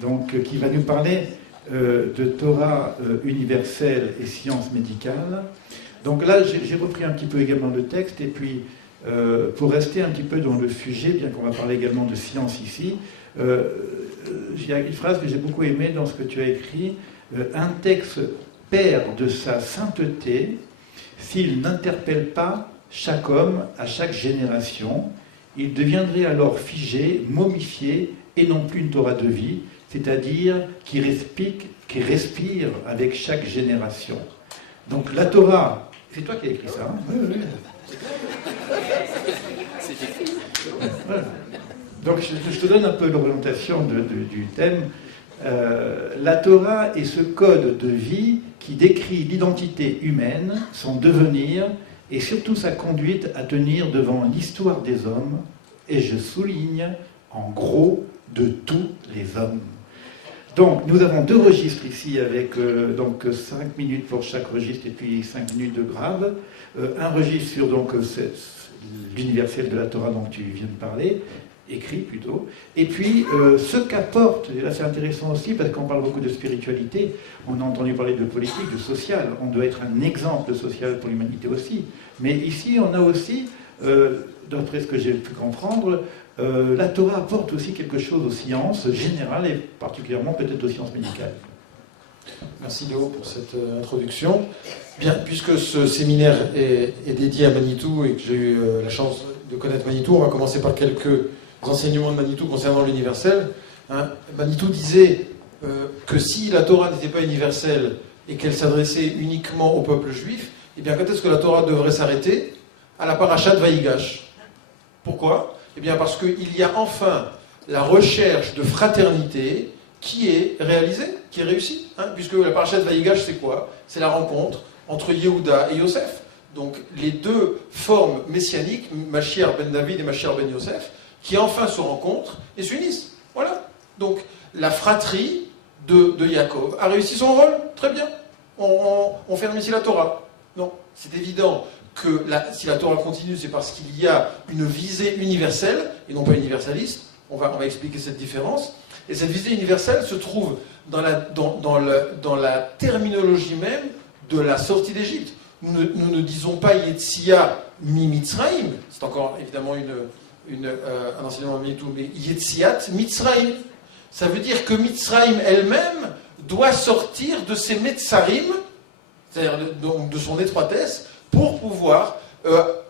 donc, qui va nous parler de Torah universelle et sciences médicales. Donc là, j'ai repris un petit peu également le texte, et puis pour rester un petit peu dans le sujet, bien qu'on va parler également de science ici, il y a une phrase que j'ai beaucoup aimée dans ce que tu as écrit. Un texte perd de sa sainteté s'il n'interpelle pas chaque homme à chaque génération. Il deviendrait alors figé, momifié, et non plus une Torah de vie, c'est-à-dire qui respire avec chaque génération. Donc la Torah, c'est toi qui as écrit ça, hein? Oui, oui. Voilà. Donc je te donne un peu l'orientation du thème. La Torah est ce code de vie qui décrit l'identité humaine, son devenir et surtout sa conduite à tenir devant l'histoire des hommes, et je souligne en gros de tous les hommes. Donc nous avons 2 registres ici avec donc 5 minutes pour chaque registre et puis 5 minutes de grave. Un registre sur donc l'universel de la Torah dont tu viens de parler, écrit plutôt, et puis ce qu'apporte, et là c'est intéressant aussi parce qu'on parle beaucoup de spiritualité, on a entendu parler de politique, de social, on doit être un exemple social pour l'humanité aussi, mais ici on a aussi, d'après ce que j'ai pu comprendre, la Torah apporte aussi quelque chose aux sciences générales et particulièrement peut-être aux sciences médicales. Merci Léo pour cette introduction. Bien, puisque ce séminaire est dédié à Manitou et que j'ai eu la chance de connaître Manitou, on va commencer par quelques enseignements de Manitou concernant l'universel. Manitou disait que si la Torah n'était pas universelle et qu'elle s'adressait uniquement au peuple juif, eh bien quand est-ce que la Torah devrait s'arrêter? À la parashat Vaïgash. Pourquoi? Eh bien parce qu'il y a enfin la recherche de fraternité qui est réalisée, qui est réussie. Puisque la parashat Vaïgash, c'est quoi? C'est la rencontre entre Yehuda et Yosef. Donc les 2 formes messianiques, Mashiach ben David et Mashiach ben Yosef, qui enfin se rencontrent et s'unissent. Voilà. Donc la fratrie de Yaakov a réussi son rôle. Très bien. On ferme ici la Torah. Non, c'est évident que si la Torah continue, c'est parce qu'il y a une visée universelle et non pas universaliste. On va expliquer cette différence. Et cette visée universelle se trouve dans la terminologie même de la sortie d'Égypte. Nous ne disons pas Yetsia mi Mitzraïm, c'est encore évidemment un enseignement de Manitou, mais Yetziat Mitzraïm. Ça veut dire que Mitzraïm elle-même doit sortir de ses Metzarim, c'est-à-dire de son étroitesse, pour pouvoir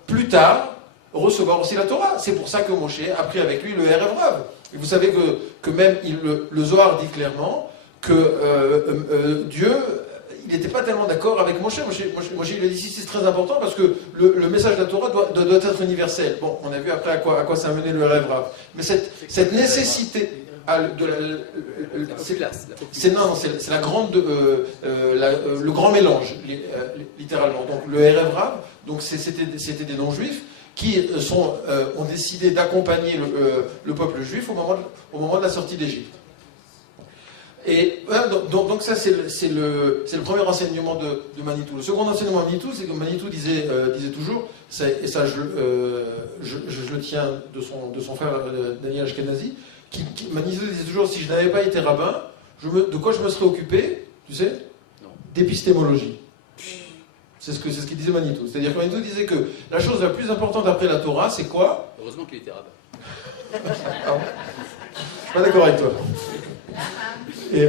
plus tard recevoir aussi la Torah. C'est pour ça que Moshe a pris avec lui le Erev Rav. Et vous savez que même le Zohar dit clairement que Dieu, il n'était pas tellement d'accord avec Moshe. Moshe il a dit ici, c'est très important parce que le message de la Torah doit être universel. Bon, on a vu après à quoi ça a mené le Erev Rav. Mais cette nécessité... c'est la grande, le grand mélange, littéralement. Donc le Erev Rav, donc c'était des non-juifs qui ont décidé d'accompagner le peuple juif au moment de la sortie d'Égypte. Et donc ça c'est le premier enseignement de Manitou. Le second enseignement de Manitou, c'est que Manitou disait toujours, et ça je le tiens de son frère Daniel Ashkenazi, Manitou disait toujours, si je n'avais pas été rabbin, de quoi je me serais occupé, tu sais? D'épistémologie. C'est ce qu'il disait Manitou. C'est-à-dire que Manitou disait que la chose la plus importante après la Torah, c'est quoi? Heureusement qu'il était rabbin. Pardon. Je suis pas d'accord avec toi. Et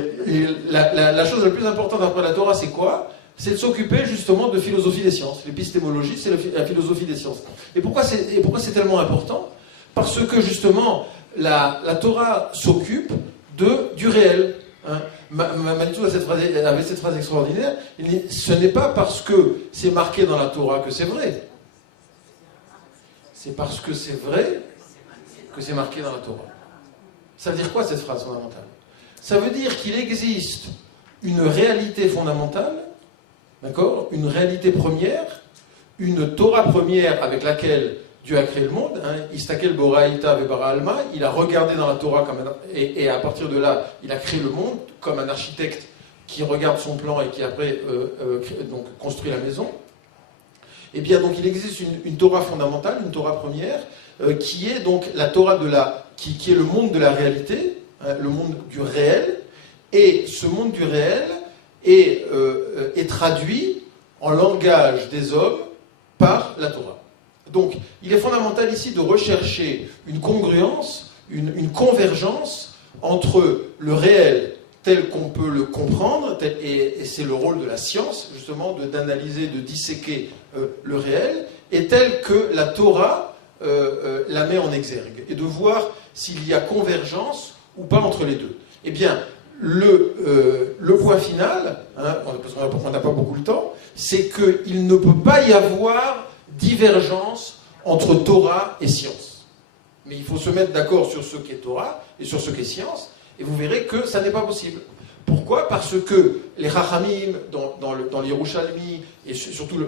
la chose la plus importante après la Torah, c'est quoi? C'est de s'occuper justement de philosophie des sciences. L'épistémologie, c'est la philosophie des sciences. Et pourquoi c'est tellement important? Parce que justement, la Torah s'occupe du réel. Manitou avait cette phrase extraordinaire. Il dit, ce n'est pas parce que c'est marqué dans la Torah que c'est vrai. C'est parce que c'est vrai que c'est marqué dans la Torah. Ça veut dire quoi cette phrase fondamentale? Ça veut dire qu'il existe une réalité fondamentale, d'accord, une réalité première, une Torah première avec laquelle Dieu a créé le monde, Istakel Boraïta Vebara Alma, il a regardé dans la Torah et à partir de là, il a créé le monde comme un architecte qui regarde son plan et qui après donc construit la maison. Et bien donc il existe une Torah fondamentale, une Torah première, qui est donc la Torah qui est le monde de la réalité, le monde du réel, et ce monde du réel est traduit en langage des hommes par la Torah. Donc, il est fondamental ici de rechercher une congruence, une convergence entre le réel tel qu'on peut le comprendre, et c'est le rôle de la science, justement, d'analyser, de disséquer le réel, et tel que la Torah la met en exergue, et de voir s'il y a convergence ou pas entre les deux. Eh bien, le point final, hein, parce qu'on n'a pas beaucoup le temps, c'est qu'il ne peut pas y avoir divergence entre Torah et science. Mais il faut se mettre d'accord sur ce qu'est Torah et sur ce qu'est science, et vous verrez que ça n'est pas possible. Pourquoi ? Parce que les Rachamim, dans l'Yerushalmi, et surtout dans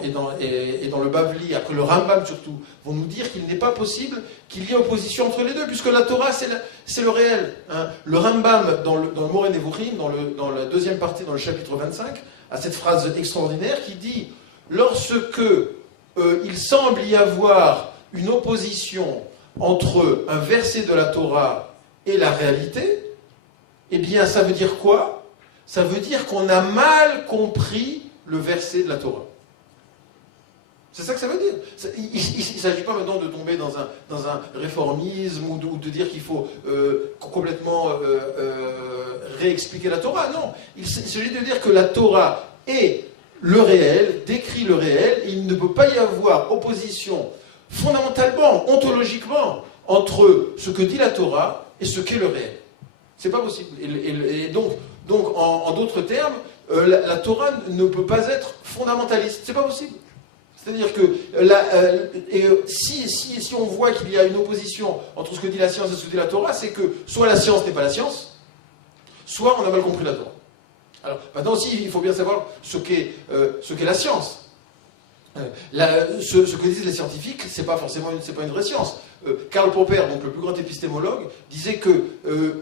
le Bavli, après le Rambam surtout, vont nous dire qu'il n'est pas possible qu'il y ait opposition entre les deux, puisque la Torah, c'est le réel. Hein. Le Rambam, dans le Moreh Nevuchim, dans la deuxième partie, dans le chapitre 25, a cette phrase extraordinaire qui dit « Lorsque il semble y avoir une opposition entre un verset de la Torah et la réalité, eh bien, ça veut dire quoi ? Ça veut dire qu'on a mal compris le verset de la Torah. C'est ça que ça veut dire. Il ne s'agit pas maintenant de tomber dans un réformisme ou de dire qu'il faut complètement réexpliquer la Torah. Non, il s'agit de dire que la Torah est le réel, décrit le réel, et il ne peut pas y avoir opposition fondamentalement, ontologiquement, entre ce que dit la Torah et ce qu'est le réel. C'est pas possible. Et donc en d'autres termes, la Torah ne peut pas être fondamentaliste. C'est pas possible. C'est-à-dire que si on voit qu'il y a une opposition entre ce que dit la science et ce que dit la Torah, c'est que soit la science n'est pas la science, soit on a mal compris la Torah. Alors maintenant aussi, il faut bien savoir ce qu'est la science. Ce que disent les scientifiques, c'est pas une vraie science. Karl Popper, donc le plus grand épistémologue, disait que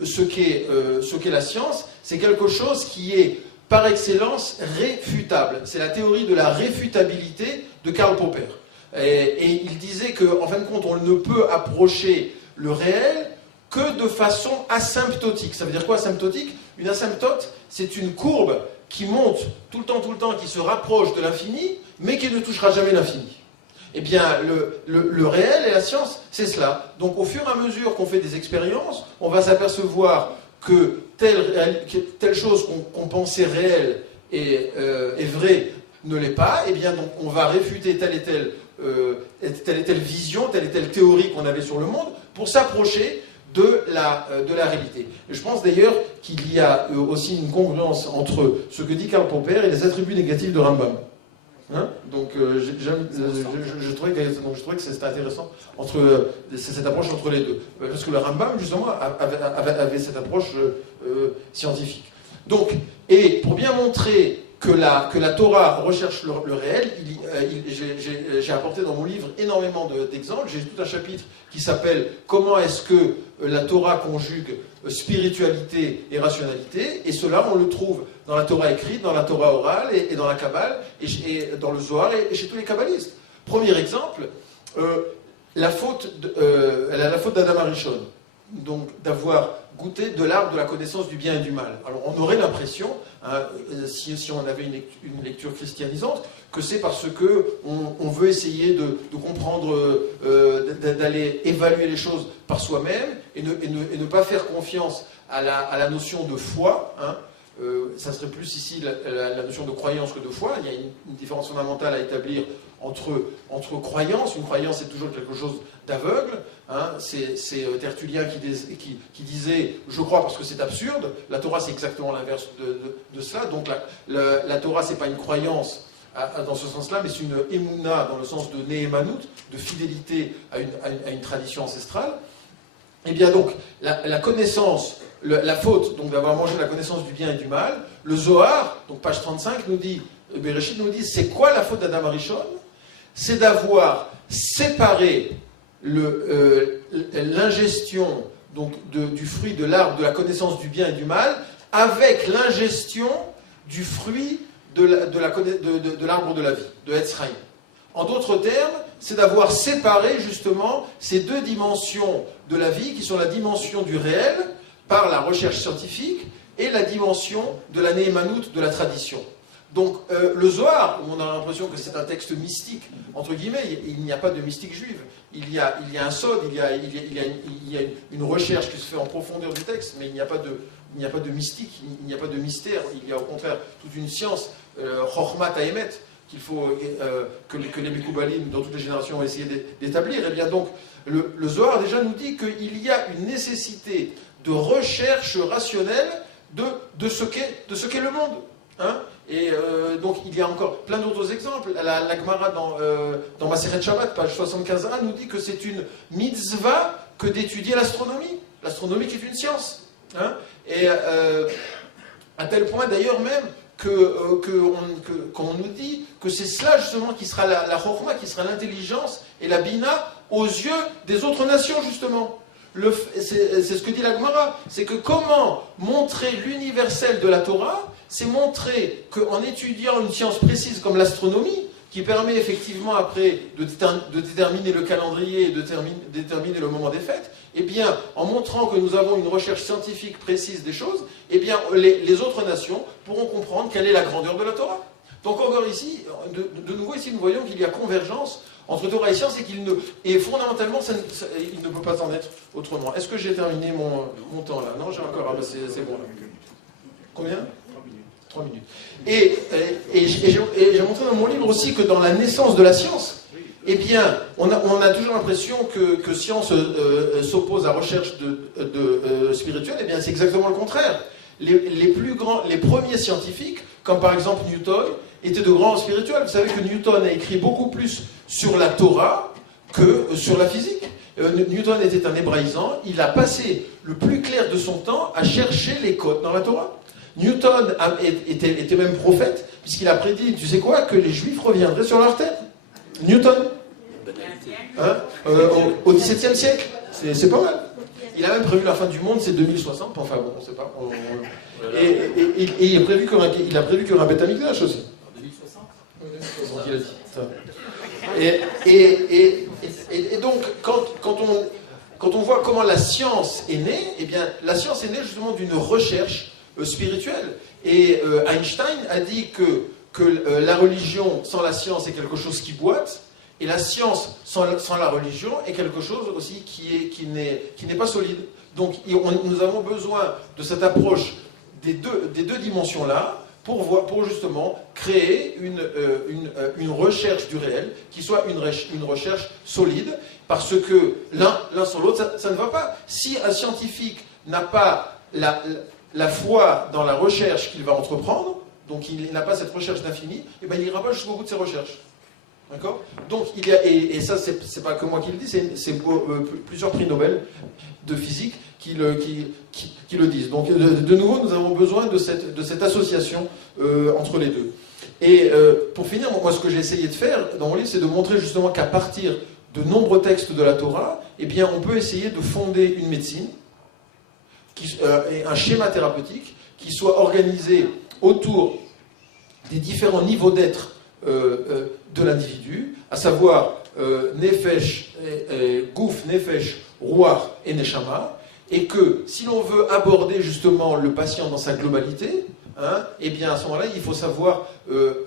ce qu'est la science, c'est quelque chose qui est par excellence réfutable. C'est la théorie de la réfutabilité de Karl Popper. Et il disait qu'en fin de compte, on ne peut approcher le réel que de façon asymptotique. Ça veut dire quoi asymptotique ? Une asymptote, c'est une courbe qui monte tout le temps, qui se rapproche de l'infini, mais qui ne touchera jamais l'infini. Eh bien, le réel et la science, c'est cela. Donc, au fur et à mesure qu'on fait des expériences, on va s'apercevoir que telle chose qu'on pensait réelle et vraie ne l'est pas. Eh bien, donc, on va réfuter telle et telle vision, telle et telle théorie qu'on avait sur le monde pour s'approcher de la réalité. Et je pense d'ailleurs qu'il y a aussi une congruence entre ce que dit Karl Popper et les attributs négatifs de Rambam. Hein, donc je trouvais que c'était intéressant cette approche entre les deux. Parce que le Rambam, justement, avait cette approche scientifique. Donc, et pour bien montrer que la Torah recherche le réel, j'ai apporté dans mon livre énormément d'exemples. J'ai tout un chapitre qui s'appelle « Comment est-ce que la Torah conjugue spiritualité et rationalité ?» Et cela, on le trouve dans la Torah écrite, dans la Torah orale et dans la Kabbale, et dans le Zohar et chez tous les kabbalistes. Premier exemple, la faute d'Adam Arishon, donc d'avoir goûté de l'arbre de la connaissance du bien et du mal. Alors on aurait l'impression, hein, si on avait une lecture christianisante, que c'est parce qu'on veut essayer de comprendre, d'aller évaluer les choses par soi-même et ne pas faire confiance à la notion de foi. Hein. Ça serait plus ici la notion de croyance que de foi. Il y a une différence fondamentale à établir entre croyance. Une croyance, c'est toujours quelque chose d'aveugle. Hein. C'est Tertullien qui disait « je crois parce que c'est absurde ». La Torah, c'est exactement l'inverse de cela. Donc la Torah, c'est pas une croyance dans ce sens-là, mais c'est une émouna dans le sens de Nehemanout, de fidélité à une tradition ancestrale. Et bien donc, la connaissance, la faute, donc d'avoir mangé la connaissance du bien et du mal, le Zohar, donc page 35, nous dit, Bereshit nous dit, c'est quoi la faute d'Adam Arishon ? C'est d'avoir séparé l'ingestion donc du fruit de l'arbre de la connaissance du bien et du mal avec l'ingestion du fruit de l'arbre de la vie, de Etz Chaim. En d'autres termes, c'est d'avoir séparé justement ces deux dimensions de la vie, qui sont la dimension du réel, par la recherche scientifique, et la dimension de la Nehemanout, de la tradition. Donc le Zohar, on a l'impression que c'est un texte mystique, entre guillemets, il n'y a pas de mystique juive. Il y a un sod, il y a une recherche qui se fait en profondeur du texte, mais il n'y a pas de mystique, il n'y a pas de mystère. Il y a au contraire toute une science, Chokhmat Haemet, qu'il faut que les Mekoubalim, dans toutes les générations, ont essayé d'établir. Et bien donc, le Zohar déjà nous dit qu'il y a une nécessité de recherche rationnelle de ce qu'est le monde. Hein, et donc il y a encore plein d'autres exemples. La Gemara dans Maseret Shabbat, page 75a, nous dit que c'est une mitzvah que d'étudier l'astronomie. L'astronomie qui est une science. Hein, et à tel point d'ailleurs même qu'on nous dit que c'est cela justement qui sera la Chokhma, qui sera l'intelligence et la Bina aux yeux des autres nations justement. C'est ce que dit la Gemara, c'est que comment montrer l'universel de la Torah, c'est montrer qu'en étudiant une science précise comme l'astronomie, qui permet effectivement après de déterminer le calendrier et de déterminer le moment des fêtes, eh bien, en montrant que nous avons une recherche scientifique précise des choses, eh bien, les autres nations pourront comprendre quelle est la grandeur de la Torah. Donc encore ici, de nouveau ici, nous voyons qu'il y a convergence entre Torah et science et fondamentalement, il ne peut pas en être autrement. Est-ce que j'ai terminé mon temps là? Non, j'ai encore, ah ben c'est bon là. Combien? 3 minutes. Et j'ai montré dans mon livre aussi que dans la naissance de la science, eh bien, on a toujours l'impression que science s'oppose à recherche spirituelle. Eh bien, c'est exactement le contraire. Les premiers scientifiques, comme par exemple Newton, étaient de grands spirituels. Vous savez que Newton a écrit beaucoup plus sur la Torah que sur la physique. Newton était un hébraïsant. Il a passé le plus clair de son temps à chercher les codes dans la Torah. Newton était même prophète, puisqu'il a prédit, tu sais quoi, que les Juifs reviendraient sur leur terre. Newton, hein, au XVIIe siècle, c'est pas mal. Il a même prévu la fin du monde, c'est 2060, enfin bon, on ne sait pas. Et il a prévu qu'il y aurait un Beth Amikdash aussi. En 2060 Et donc, quand on voit comment la science est née, eh bien, la science est née justement d'une recherche spirituelle. Et Einstein a dit que la religion sans la science est quelque chose qui boite, et la science sans la religion est quelque chose aussi qui n'est pas solide. Donc nous avons besoin de cette approche des deux dimensions-là pour justement créer une recherche du réel qui soit une recherche solide, parce que l'un sans l'autre, ça ne va pas. Si un scientifique n'a pas la foi dans la recherche qu'il va entreprendre, donc il n'a pas cette recherche d'infini, et ben il n'ira pas jusqu'au bout de ses recherches. D'accord? Donc il y a, et ça c'est pas que moi qui le dis, c'est plusieurs prix Nobel de physique qui le disent. Donc de nouveau, nous avons besoin de cette association entre les deux. Et pour finir, moi ce que j'ai essayé de faire dans mon livre, c'est de montrer justement qu'à partir de nombreux textes de la Torah, eh bien on peut essayer de fonder une médecine, et un schéma thérapeutique qui soit organisé autour des différents niveaux d'être de l'individu, à savoir Nefesh, Gouf, Nefesh, Ruach et Neshama, et que si l'on veut aborder justement le patient dans sa globalité, hein, eh bien à ce moment-là, il faut savoir,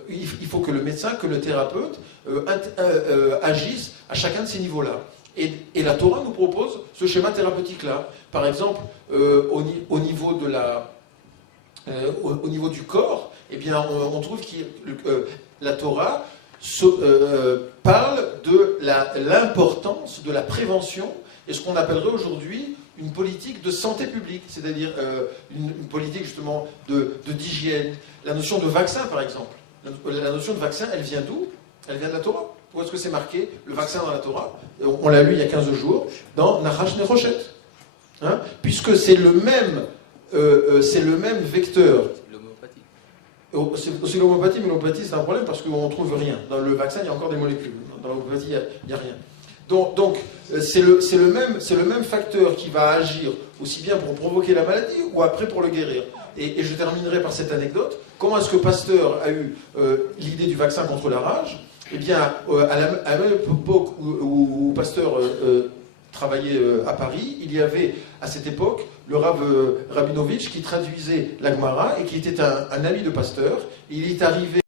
il faut que le médecin, que le thérapeute agisse à chacun de ces niveaux-là. Et la Torah nous propose ce schéma thérapeutique-là. Par exemple, au niveau du corps, eh bien, on trouve que la Torah parle de l'importance de la prévention et ce qu'on appellerait aujourd'hui une politique de santé publique, c'est-à-dire une politique justement d'hygiène. La notion de vaccin, par exemple. La notion de vaccin, elle vient d'où? Elle vient de la Torah. Où est-ce que c'est marqué, le vaccin dans la Torah? On l'a lu il y a 15 jours, dans Nachash Nechoshet. Hein, puisque c'est le même vecteur. L'homéopathie. C'est l'homéopathie, mais l'homéopathie c'est un problème parce qu'on ne trouve rien. Dans le vaccin, il y a encore des molécules. Dans l'homéopathie, il n'y a rien. Donc c'est le même facteur qui va agir aussi bien pour provoquer la maladie ou après pour le guérir. Et je terminerai par cette anecdote. Comment est-ce que Pasteur a eu l'idée du vaccin contre la rage? Eh bien, à la même époque où Pasteur travaillait à Paris, il y avait à cette époque le Rav Rabinovitch qui traduisait la Gemara et qui était un ami de Pasteur. Il est arrivé